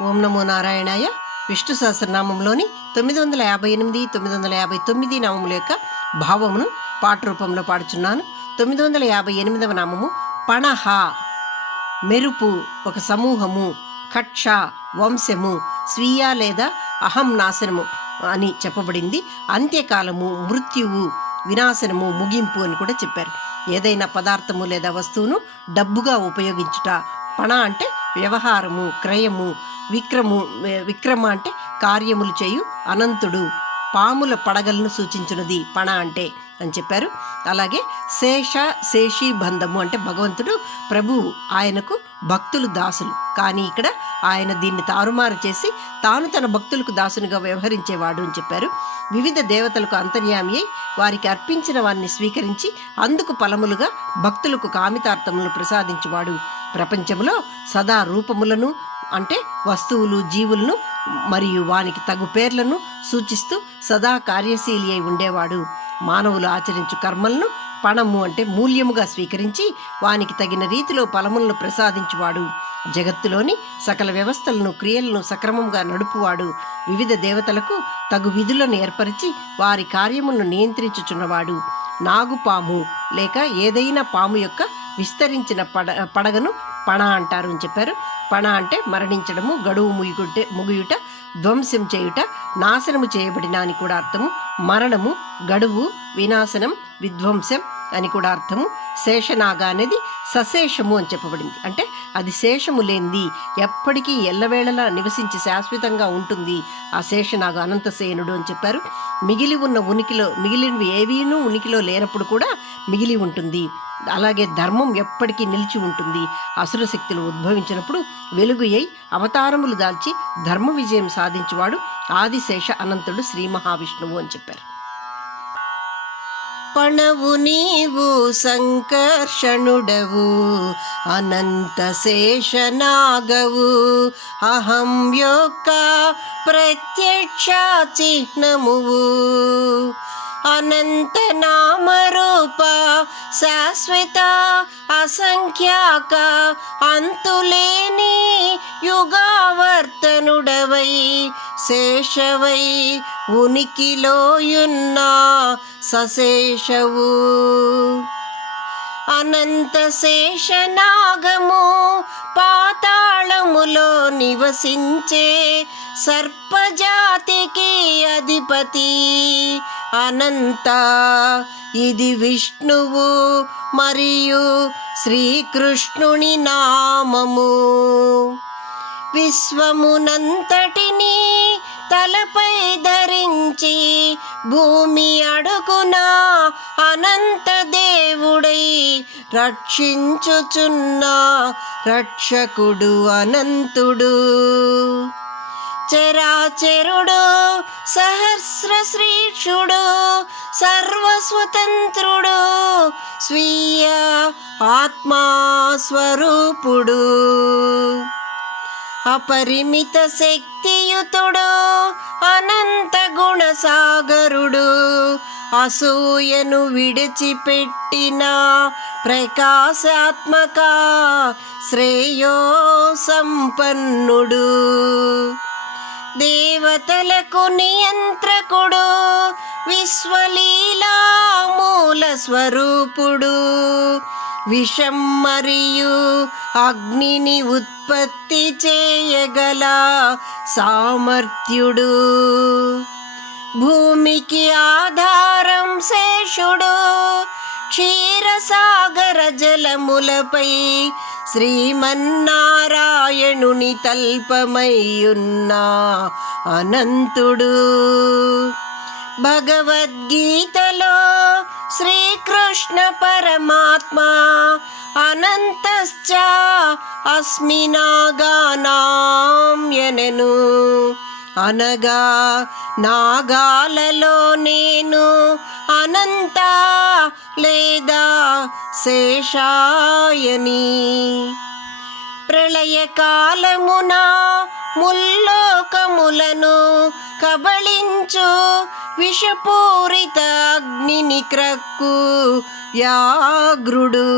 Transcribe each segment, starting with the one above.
ఓం నమో నారాయణాయ. విష్ణు సహస్రనామంలోని 958, 959 నామముల యొక్క భావమును పాట రూపంలో పాడుచున్నాను. 958వ నామము పణహ, మెరుపు, ఒక సమూహము, కక్ష, వంశము, స్వీయ లేదా అహం నాశనము అని చెప్పబడింది. అంత్యకాలము, మృత్యువు, వినాశనము, ముగింపు అని కూడా చెప్పారు. ఏదైనా పదార్థము లేదా వస్తువును డబ్బుగా ఉపయోగించుట. పణ అంటే వ్యవహారము, క్రయము. విక్రమ అంటే కార్యములు చేయు అనంతుడు. పాముల పడగలను సూచించినది పణ అంటే అని చెప్పారు. అలాగే శేషి బంధము అంటే భగవంతుడు ప్రభువు, ఆయనకు భక్తులు దాసులు. కానీ ఇక్కడ ఆయన దీన్ని తారుమారు చేసి తాను తన భక్తులకు దాసునిగా వ్యవహరించేవాడు అని చెప్పారు. వివిధ దేవతలకు అంతర్యామి అయి వారికి అర్పించిన వారిని స్వీకరించి అందుకు ఫలములుగా భక్తులకు కామితార్థములను ప్రసాదించువాడు. ప్రపంచంలో సదా రూపములను అంటే వస్తువులు, జీవులను మరియు వానికి తగు పేర్లను సూచిస్తూ సదా కార్యశీలి అయి ఉండేవాడు. మానవులు ఆచరించు కర్మలను పణము అంటే మూల్యముగా స్వీకరించి వానికి తగిన రీతిలో ఫలములను ప్రసాదించువాడు. జగత్తులోని సకల వ్యవస్థలను, క్రియలను సక్రమంగా నడుపువాడు. వివిధ దేవతలకు తగు విధులను ఏర్పరిచి వారి కార్యములను నియంత్రించుచున్నవాడు. నాగుపాము లేక ఏదైనా పాము యొక్క విస్తరించిన పడగను పణ అంటారు అని చెప్పారు. పణ అంటే మరణించడము, గడువు ముగియుట, ధ్వంసం చేయుట, నాశనము చేయబడిన అని కూడా అర్థము. మరణము, గడువు, వినాశనం, విధ్వంసం అని కూడా అర్థము. శేషనాగ అనేది సశేషము అని చెప్పబడింది. అంటే అది శేషము లేనిది, ఎప్పటికీ ఎల్లవేళలా నివసించి శాశ్వతంగా ఉంటుంది. ఆ శేషనాగ అనంతసేనుడు అని చెప్పారు. మిగిలినవి ఏవీనూ ఉనికిలో లేనప్పుడు కూడా మిగిలి ఉంటుంది. అలాగే ధర్మం ఎప్పటికీ నిలిచి ఉంటుంది. అసుర శక్తులు ఉద్భవించినప్పుడు వెలుగు అయి అవతారములు దాల్చి ధర్మ విజయం సాధించువాడు ఆదిశేష అనంతుడు శ్రీ మహావిష్ణువు అని చెప్పారు. పణవు నీవు సంకర్షణుడవు, అనంత శేషనాగవు, అహం యొక్క ప్రత్యక్ష చిహ్నమువు, అనంత నామరూప శాశ్వత అసంఖ్యాక అంతులేని యుగావర్తనుడవై శేషవై ఉనికిలోయున్న సశేషవు. అనంత శేషనాగము పాతాళములో నివసించే సర్పజాతికి అధిపతి. అనంత ఇది విష్ణువు మరియు శ్రీకృష్ణుని నామము. విశ్వమునంతటిని తలపై ధరించి భూమి అడుగున అనంత దేవుడై రక్షించుచున్న రక్షకుడు అనంతుడు. చరాచరుడు సహస్ర శ్రీక్షుడు సర్వస్వతంత్రుడు స్వీయ ఆత్మాస్వరూపుడు. అపరిమిత శక్తియుతుడు అనంత గుణసాగరుడు. అసూయను విడిచిపెట్టిన ప్రకాశాత్మక శ్రేయో సంపన్నుడు. దేవతలకు నియంత్రకుడు, విశ్వలీలా మూల స్వరూపుడు. విషం మరియు అగ్నిని ఉత్పత్తి చేయగల సామర్థ్యుడు. భూమికి ఆధారం శేషుడు. క్షీరసాగర జలములపై శ్రీమన్నారాయణుని తల్పమయ్యున్న అనంతుడు. భగవద్గీతలో శ్రీకృష్ణ పరమాత్మ అనంతశ్చ అస్మినాగానాంయనెను, అనగా నాగాలలో నేను అనంత లేదా శేషాయని. ప్రళయకాలమున ముల్లోకములను కబళించు విషపూరిత అగ్నిని క్రక్కు వ్యాఘ్రుడు.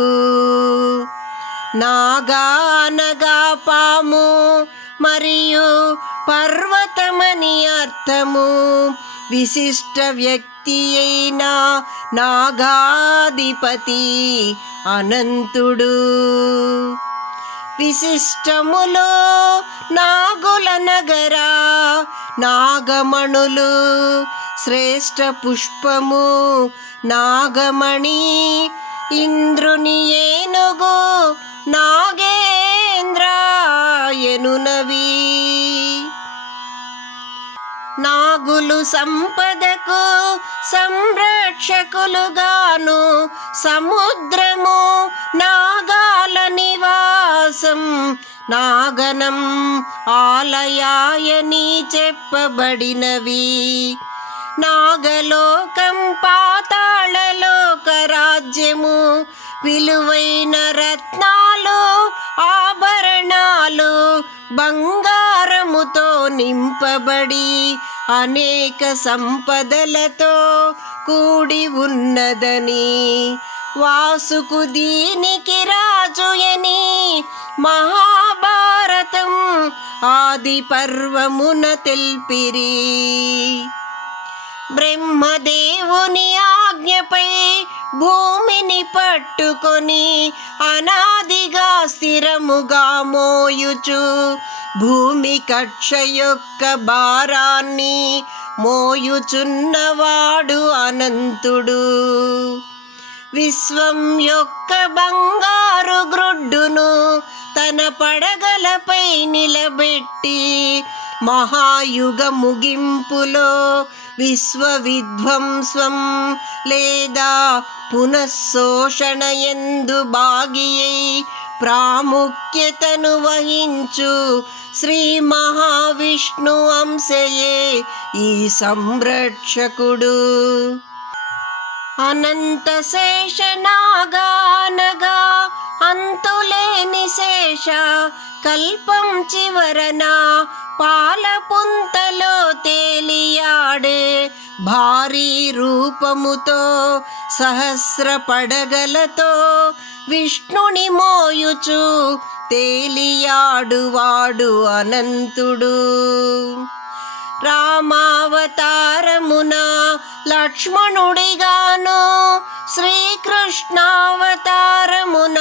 నాగా అనగా పాము, మరియు పర్వతమని అర్థము. విశిష్ట వ్యక్తి అయిన నాగాధిపతి అనంతుడు. విశిష్టములో నాగుల నగర నాగమణులు. శ్రేష్ఠ పుష్పము నాగమణి. ఇంద్రుని ఏనుగు నాగేంద్రాయనునవి. నాగులు సంపదకు సంరక్షకులుగాను. సముద్రము నాగాల నివాసం. నాగనం ఆలయాయని చెప్పబడినవి. నాగలోకం పాతాళలోక రాజ్యము. విలువైన రత్నాలు ఆభరణాలు బంగారముతో నింపబడి అనేక సంపదలతో కూడి ఉన్నదని. వాసుకు దీనికి రాజుయని మహాభారతం ఆది పర్వమున తెల్పిరి. బ్రహ్మదేవుని ఆజ్ఞపై భూమిని పట్టుకొని అనాదిగా స్థిరముగా మోయుచు భూమి కక్ష యొక్క భారాన్ని మోయుచున్నవాడు అనంతుడు. విశ్వం యొక్క బంగారు గ్రుడ్డును తన పడగలపై నిలబెట్టి మహాయుగ ముగింపులో విశ్వ విధ్వంసం లేదా పునఃశోషణ యందు భాగియై ప్రాముఖ్యతను వహించు శ్రీ మహావిష్ణు అంశయే ఈ సంరక్షకుడు. అనంత శేష నాగానగా అంతులేని శేష కల్పం చివరన పాలపుంతలో తేలియాడే భారీ రూపముతో సహస్ర పడగలతో విష్ణుని మోయుచు తేలియాడువాడు అనంతుడు. రామావతారమున లక్ష్మణుడిగాను శ్రీకృష్ణావతారమున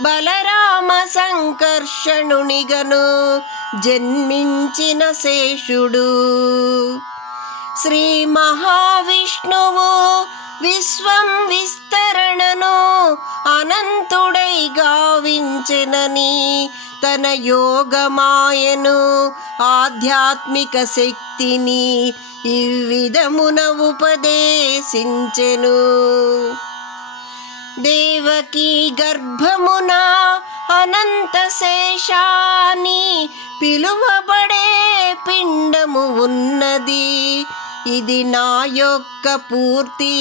బలరామ సంకర్షణునిగను జన్మించిన శేషుడు. శ్రీ మహావిష్ణువు విశ్వం విస్తరణను అనంతుడై గావించెనని తన యోగమాయను ఆధ్యాత్మిక శక్తిని ఈ విధమున ఉపదేశించెను. దేవకీ గర్భమున అనంత శేషాని పిలువబడే పిండము ఉన్నది. ఇది నా యొక్క పూర్తి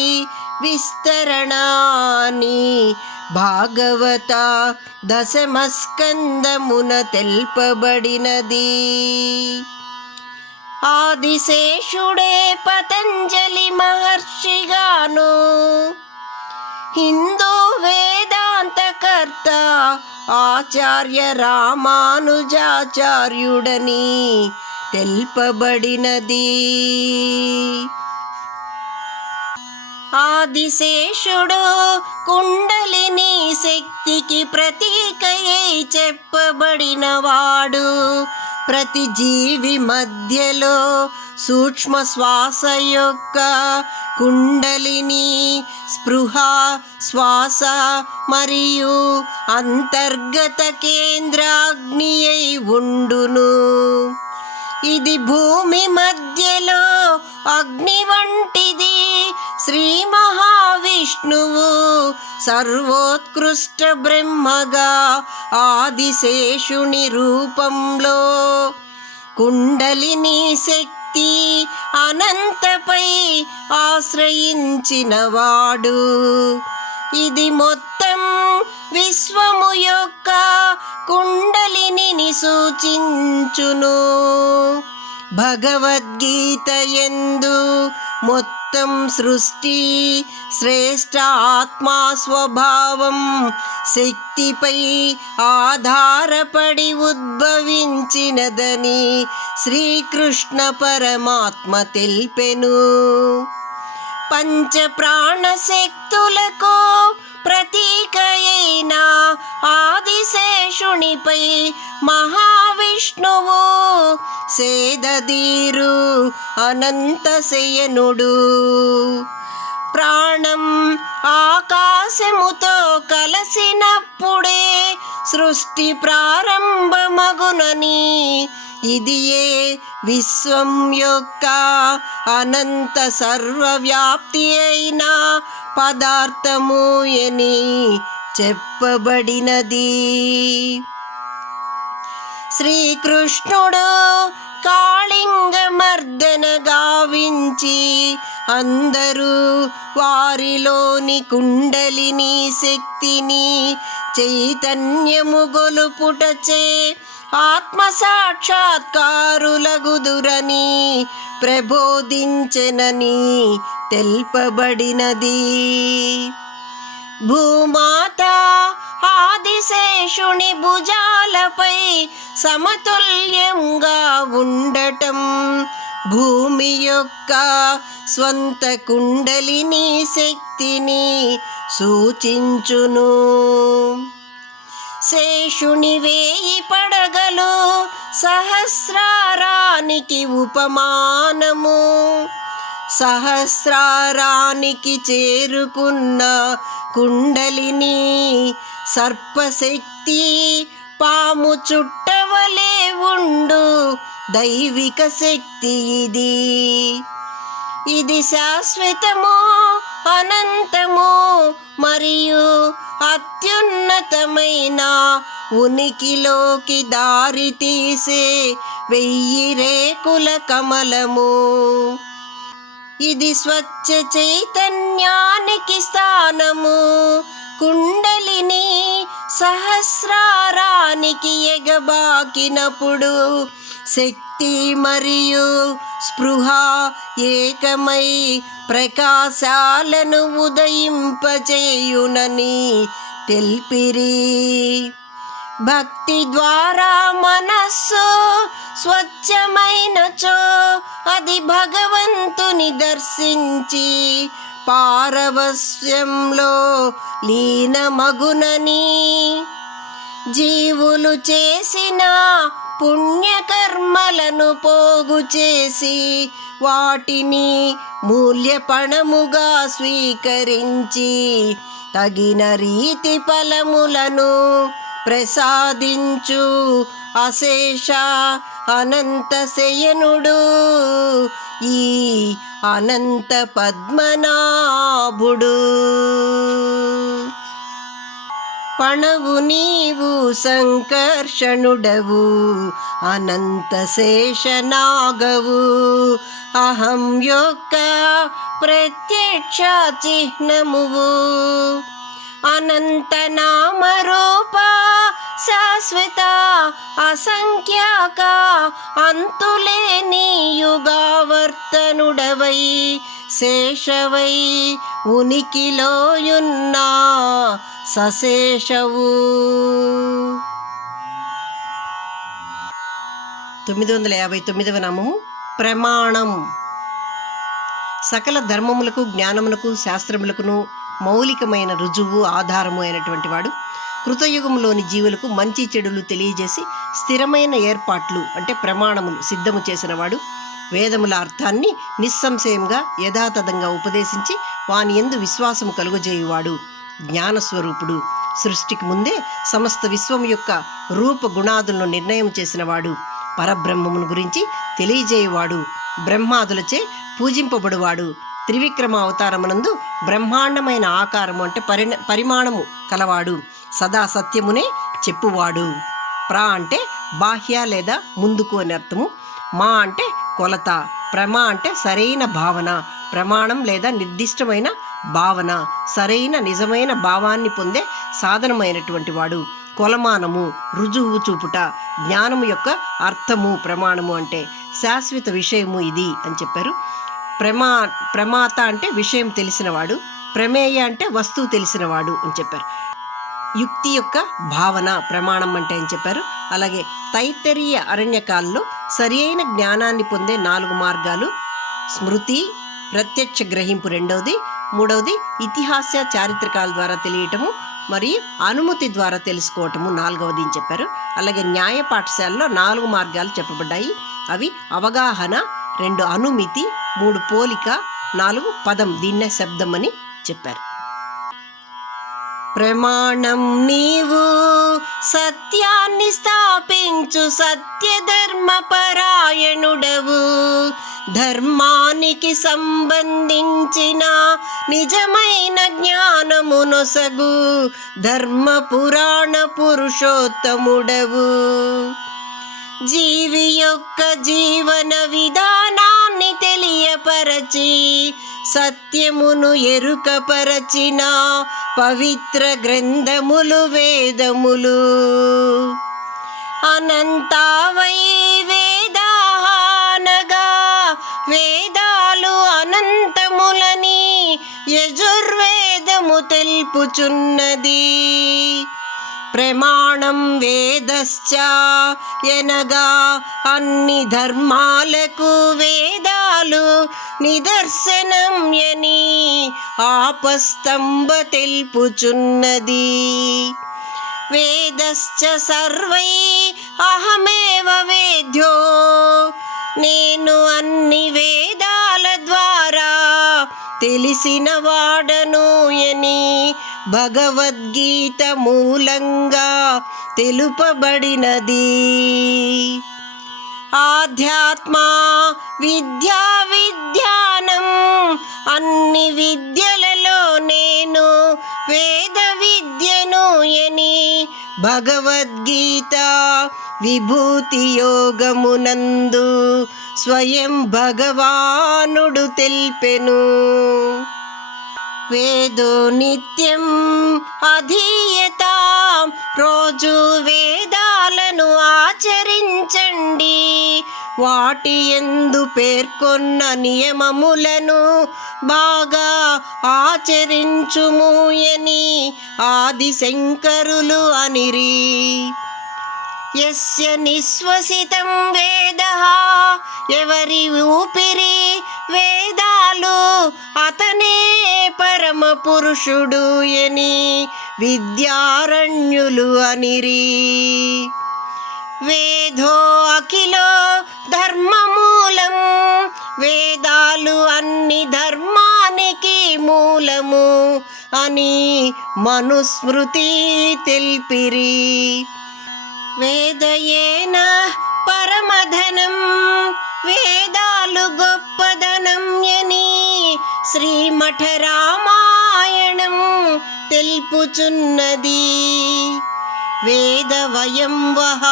విస్తరణాని భాగవత దశమస్కందమున తెల్పబడినది. ఆదిశేషుడే పతంజలి మహర్షిగాను హిందూ వేదాంతకర్త ఆచార్య రామానుజాచార్యుడని తెల్పబడినది. ఆదిశేషుడు కుండలిని శక్తికి ప్రతీకయై చెప్పబడినవాడు. ప్రతి జీవి మధ్యలో సూక్ష్మ శ్వాస యొక్క కుండలిని స్పృహ శ్వాస మరియు అంతర్గత కేంద్రాగ్ని అయి ఉండును. ఇది భూమి మధ్యలో అగ్ని వంటిది. శ్రీ మహావిష్ణువు సర్వోత్కృష్ట బ్రహ్మగా ఆదిశేషుని రూపంలో కుండలిని శక్తి అనంతపై ఆశ్రయించినవాడు. ఇది మొత్తం విశ్వము యొక్క కుండలిని సూచించును. భగవద్గీత యందు మొత్తం సృష్టి శ్రేష్ఠ ఆత్మా స్వభావం శక్తిపై ఆధారపడి ఉద్భవించినదని శ్రీకృష్ణ పరమాత్మ తెలిపెను. పంచ ప్రాణ శక్తులకు ప్రతీక అయిన ఆదిశేషునిపై మహావిష్ణువు సేదదీరు అనంతశయనుడు. ప్రాణం ఆకాశముతో కలసినప్పుడే సృష్టి ప్రారంభమగునని, ఇదియే విశ్వం యొక్క అనంత సర్వవ్యాప్తి అయిన పదార్థము అని చెప్పబడినది. శ్రీకృష్ణుడు కాళింగమర్దన గావించి అందరూ వారిలోని కుండలిని శక్తిని చైతన్యము గొలుపుటచే ఆత్మ సాక్షాత్కారులగుదురని ప్రబోధించెనని తెలుపబడినది. భూమాత ఆదిశేషుని భుజాలపై సమతుల్యంగా ఉండటం భూమి యొక్క స్వంత కుండలిని శక్తిని సూచించును. శేషుని 1000 పడగలు సహస్రారానికి ఉపమానము. సహస్రారానికి చేరుకున్న కుండలిని సర్పశక్తి పాము చుట్టవలే ఉండు దైవిక శక్తి ఇది. ఇది శాశ్వతము, అనంతము మరియు అత్యున్నతమైన ఉనికిలోకి దారి తీసే 1000 రేకుల కమలము. ఇది స్వచ్ఛ చైతన్యానికి స్థానము. కుండలిని సహస్రారానికి ఎగబాకినప్పుడు శక్తి మరియు స్పృహ ఏకమై ప్రకాశాలను ఉదయింపచేయునని తెల్పిరి. భక్తి ద్వారా మనస్సు స్వచ్ఛమైనచో అది భగవంతుని దర్శించి పారవస్యంలో లీనమగునని, జీవులు చేసిన పుణ్యకర్మలను పోగు చేసి వాటిని మూల్యపణముగా స్వీకరించి తగిన రీతి ఫలములను ప్రసాదించు అశేష అనంత శయనుడు ఈ అనంత పద్మనాభుడు. పణవు నీవు సంకర్షణుడవు, అనంత శేషనాగవు, అహం యొక్క ప్రత్యక్ష చిహ్నమువు. అనంత నామరూప శాశ్వత అసంఖ్యాక అంతులేని యుగావర్తనుడవై శేషవై ఉనికిలోయున్న సశేషవు. 959వ నామము ప్రమాణం. సకల ధర్మములకు జ్ఞానములకు శాస్త్రములకును మౌలికమైన రుజువు ఆధారము అయినటువంటి వాడు. కృతయుగంలోని జీవులకు మంచి చెడులు తెలియజేసి స్థిరమైన ఏర్పాట్లు అంటే ప్రమాణములు సిద్ధము చేసినవాడు. వేదముల అర్థాన్ని నిస్సంశయంగా యథాతథంగా ఉపదేశించి వాని యందు విశ్వాసము కలుగజేయువాడు. జ్ఞానస్వరూపుడు. సృష్టికి ముందే సమస్త విశ్వం యొక్క రూప గుణాదులను నిర్ణయం చేసినవాడు. పరబ్రహ్మమును గురించి తెలియజేయువాడు. బ్రహ్మాదులచే పూజింపబడువాడు. త్రివిక్రమ అవతారమునందు బ్రహ్మాండమైన ఆకారము అంటే పరిమాణము కలవాడు. సదా సత్యమునే చెప్పువాడు. ప్ర అంటే బాహ్య లేదా ముందుకు అని అర్థము. మా అంటే కొలత. ప్రమా అంటే సరైన భావన, ప్రమాణం లేదా నిర్దిష్టమైన భావన, సరైన నిజమైన భావాన్ని పొందే సాధనమైనటువంటి వాడు. కొలమానము, రుజువు చూపుట, జ్ఞానము యొక్క అర్థము. ప్రమాణము అంటే శాశ్వత విషయము ఇది అని చెప్పారు. ప్రమాత అంటే విషయం తెలిసినవాడు, ప్రమేయ అంటే వస్తువు తెలిసినవాడు అని చెప్పారు. యుక్తి యొక్క భావన ప్రమాణం అంటే అని చెప్పారు. అలాగే తైత్తరీయ అరణ్యకాల్లో సరి అయిన జ్ఞానాన్ని పొందే 4 మార్గాలు: స్మృతి, ప్రత్యక్ష గ్రహింపు రెండవది, మూడవది ఇతిహాస చారిత్రకాల ద్వారా తెలియటము, మరియు అనుమతి ద్వారా తెలుసుకోవటము నాలుగవది అని చెప్పారు. అలాగే న్యాయ పాఠశాలలో 4 మార్గాలు చెప్పబడ్డాయి. అవి అవగాహన, 2 అనుమితి, 3 పోలిక, 4 పదం, దీన్నే శబ్దం అని చెప్పారు. ప్రమాణం నీవు సత్యాన్ని స్థాపించు సత్యధర్మ పరాయణుడవు, ధర్మానికి సంబంధించిన నిజమైన జ్ఞానమునొసగు ధర్మ పురాణ పురుషోత్తముడవు. జీవి యొక్క జీవన విధానాన్ని తెలియపరచి సత్యమును ఎరుకపరచిన పవిత్ర గ్రంథములు వేదములు. అనంతావై వేదానగా వేదాలు అనంతములని యజుర్వేదము తెలుపుచున్నది. ప్రమాణం వేదశ్చ ఎనగా అన్ని ధర్మాలకు వేదాలు నిదర్శనం యని ఆపస్తంభ తెలుపుచున్నది. వేదశ్చ సర్వై అహమేవ వేద్యో, నేను అన్ని వేదాల ద్వారా తెలిసిన వాడను అని భగవద్గీత మూలంగా తెలుపబడినది. ఆధ్యాత్మ విద్యా విజ్ఞానం అన్ని విద్యలలో నేను వేద విద్యను అని భగవద్గీత విభూతి యోగమునందు స్వయం భగవానుడు తెల్పెను. వేదో నిత్యం అధీయత, రోజు వేదాలను ఆచరించండి. వాటి యందు పేర్కొన్న నియమములను బాగా ఆచరించుము అని ఆది శంకరులు అనిరి. యస్య నిశ్వసితం వేదః, ఎవరి ఊపిరి వేదాలు అతనే పరమ పురుషుడు అని విద్యారణ్యులు అనిరి. వేదో అఖిలో ధర్మమూలం, వేదాలు అన్ని ధర్మానికి మూలము అని మనుస్మృతి తెల్పిరి. వేదయేన పరమధనం, వేదాలు గొప్పదనం అని శ్రీమఠ రామాయణం తెలుపుచున్నది. వేదవయం వహ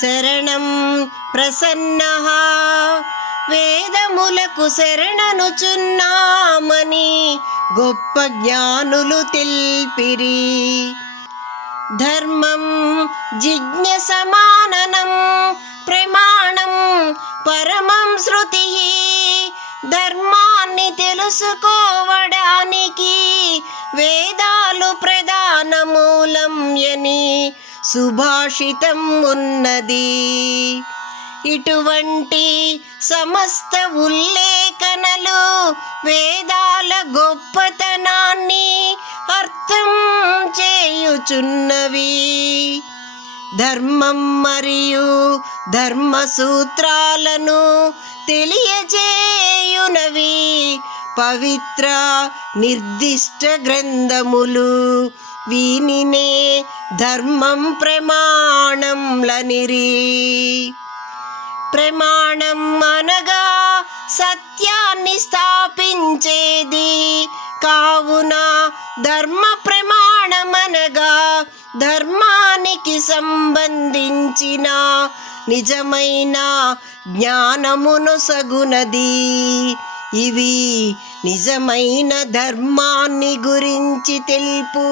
శరణం ప్రసన్నః, వేదములకు శరణనుచున్నామని గొప్ప జ్ఞానులు తెల్పిరి. ధర్మం జిజ్ఞసమాననం ప్రమాణం పరమం శృతి, ధర్మాన్ని తెలుసుకోవడానికి వేదాలు ప్రధాన మూలం అని సుభాషితం ఉన్నది. ఇటువంటి సమస్త ఉల్లేఖనలు వేదాల గొప్పతనాన్ని అర్థం చేయుచున్నవి. ధర్మం మరియు ధర్మ సూత్రాలను తెలియజేయునవి పవిత్ర నిర్దిష్ట గ్రంథములు. వీనినే ధర్మం ప్రమాణంలనిరి. ప్రమాణం అనగా సత్యాన్ని స్థాపించేది కావున ధర్మ ప్రమాణమనగా ధర్మానికి సంబంధించిన నిజమైన జ్ఞానమునొసగునది. ఇవి నిజమైన ధర్మాన్ని గురించి తెలుపు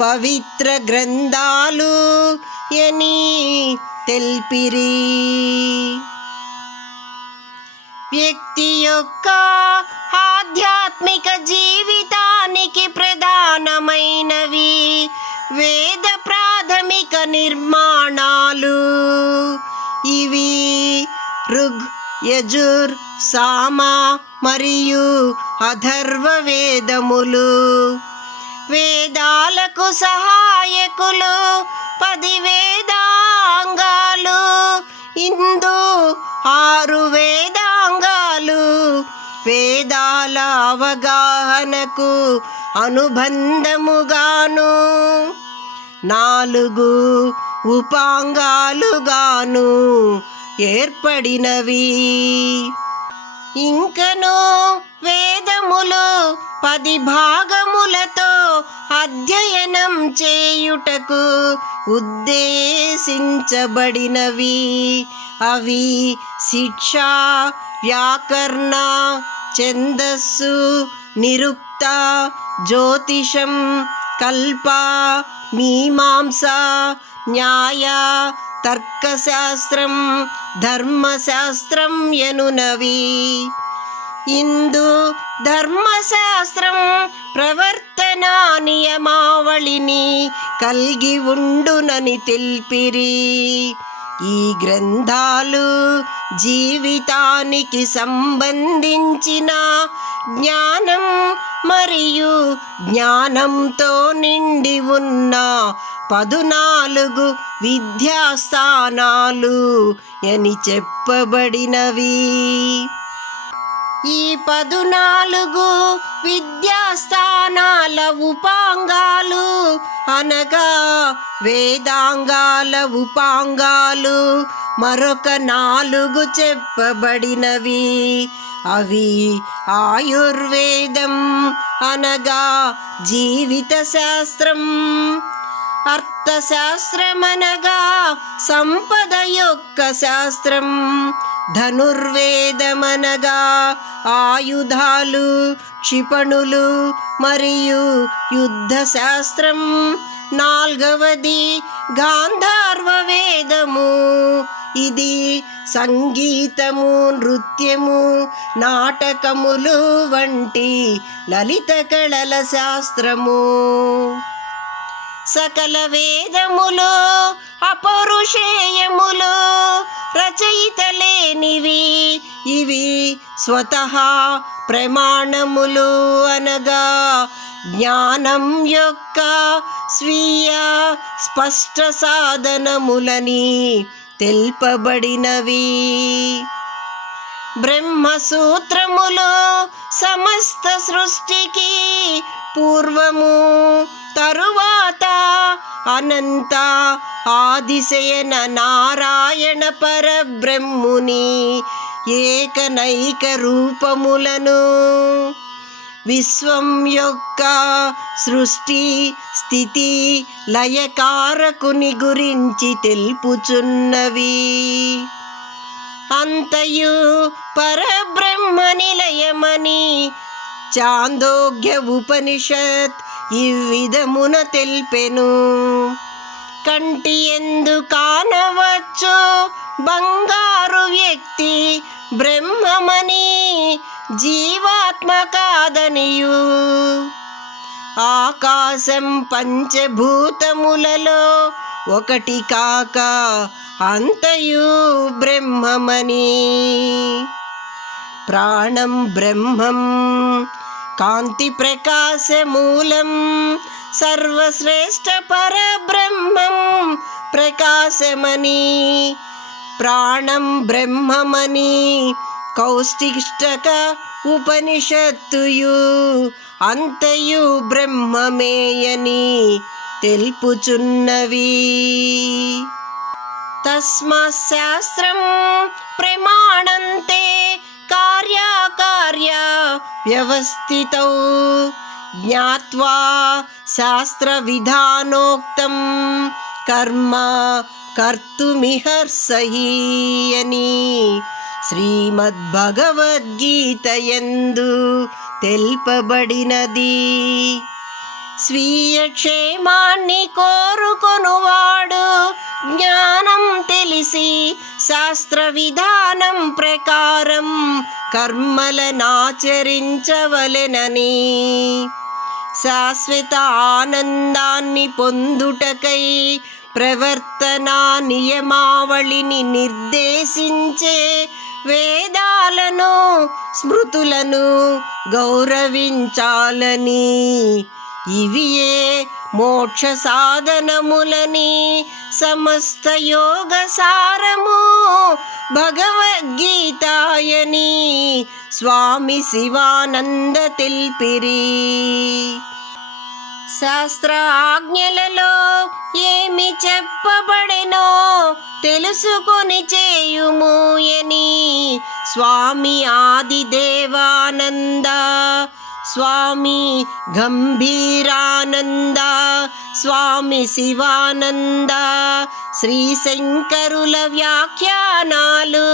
పవిత్ర గ్రంథాలు అని తెల్పిరి. వ్యక్తి యొక్క ఆధ్యాత్మిక జీవితానికి ప్రధానమైనవి వేద ప్రాథమిక నిర్మాణాలు. ఇవి ఋగ్, యజుర్, సామ మరియు అథర్వ వేదములు. వేదాలకు సహాయకులు 10 వేదాంగాలు. ఇందు 6 వేదాంగాలు వేదాల అవగాహనకు అనుబంధముగాను, 4 ఉపాంగాలుగాను ఏర్పడినవి. ఇంకను వేదములు 10 భాగములతో అధ్యయనం చేయుటకు ఉద్దేశించబడినవి. అవి శిక్ష, వ్యాకరణ, ఛందస్సు, నిరుక్త, జ్యోతిషం, కల్ప, మీమాంస, న్యాయ, తర్కశాస్త్రం, ధర్మశాస్త్రం ఎనునవి. ఇందు ధర్మశాస్త్రం ప్రవర్తన నియమావళిని కల్గి ఉండునని తెల్పిరి. ఈ గ్రంథాలు జీవితానికి సంబంధించిన జ్ఞానం మరియు జ్ఞానంతో నిండి ఉన్న 14 విద్యాస్థానాలు అని చెప్పబడినవి. ఈ 14 విద్యాస్థానాల ఉపాంగాలు అనగా వేదాంగాల ఉపాంగాలు మరొక 4 చెప్పబడినవి. అవి ఆయుర్వేదం అనగా జీవిత శాస్త్రం, అర్థశాస్త్రమనగా సంపద యొక్క శాస్త్రం, ధనుర్వేదమనగా ఆయుధాలు, క్షిపణులు మరియు యుద్ధ శాస్త్రం, 4వది గాంధర్వ వేదము. ఇది సంగీతము, నృత్యము, నాటకములు వంటి లలిత కళల శాస్త్రము. సకల వేదములు అపౌరుషేయములు, రచయిత లేనివి. ఇవి స్వతహా ప్రమాణములు అనగా జ్ఞానం యొక్క స్వీయ స్పష్ట సాధనములని తెలుపబడినవి. బ్రహ్మసూత్రములు సమస్త సృష్టికి పూర్వము, తరువాత అనంత ఆదిశయన నారాయణ పరబ్రహ్ముని ఏకనైక రూపములను, విశ్వం యొక్క సృష్టి స్థితి లయకారకుని గురించి తెలుపుచున్నవి. అంతయు పరబ్రహ్మ నిలయమని చాందోగ్య ఉపనిషత్ ఈ విధమున తెల్పెను. కంటి ఎందు కానవచ్చు బంగారు వ్యక్తి బ్రహ్మమని, జీవాత్మ కాదనియు. ఆకాశం పంచభూతములలో ఒకటి కాక అంతయు బ్రహ్మమని. ప్రాణం బ్రహ్మం, కాంతి ప్రకాశ మూలం, సర్వశ్రేష్ఠ పరబ్రహ్మం ప్రకాశమని. ప్రాణం బ్రహ్మమని కౌష్టిష్టక ఉపనిషత్తుయు అంతయు బ్రహ్మమేయని తెలుపుచున్నవి. తస్మాత్ శాస్త్రం ప్రమాణంతే కార్యకార్య వ్యవస్థితౌ జ్ఞాత్వా శాస్త్ర విధానోక్తం కర్మ కర్తుమిహర్సహి అని శ్రీమద్భగవద్గీత యందు తెలుపబడినది. స్వీయ క్షేమాన్ని కోరుకొనువాడు జ్ఞానం తెలిసి శాస్త్ర విధానం ప్రకారం కర్మలనాచరించవలెనని, శాశ్వత ఆనందాన్ని పొందుటకై ప్రవర్తనా నియమావళిని నిర్దేశించే వేదాలను స్మృతులను గౌరవించాలని, ఇవియే మోక్ష సాధనములని సమస్త యోగ సారము భగవద్గీతాయని స్వామి శివానంద తెలిపిరి. శాస్త్ర ఆజ్ఞలలో ఏమి చెప్పబడెనో తెలుసుకొని చేయుము అని స్వామి ఆదిదేవానంద, స్వామి గంభీరానంద, స్వామి శివానంద, శ్రీ శంకరుల వ్యాఖ్యానాలు,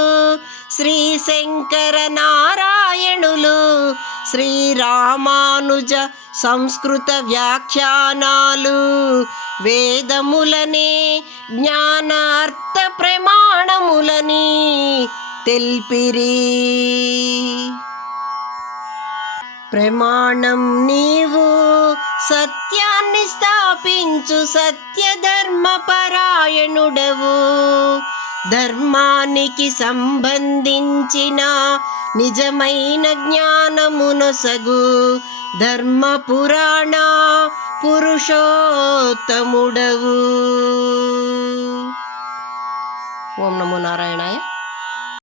శ్రీ శంకర నారాయణులు, శ్రీ రామానుజ సంస్కృత వ్యాఖ్యానాలు, వేదములనే జ్ఞానార్థ ప్రమాణములని తెల్పిరి. ప్రమాణం నీవు సత్యాన్ని స్థాపించు సత్యధర్మ పరాయణుడవు, ధర్మానికి సంబంధించిన నిజమైన జ్ఞానమునొసగు ధర్మ పురాణ పురుషోత్తముడవు. ఓం నమో నారాయణాయ.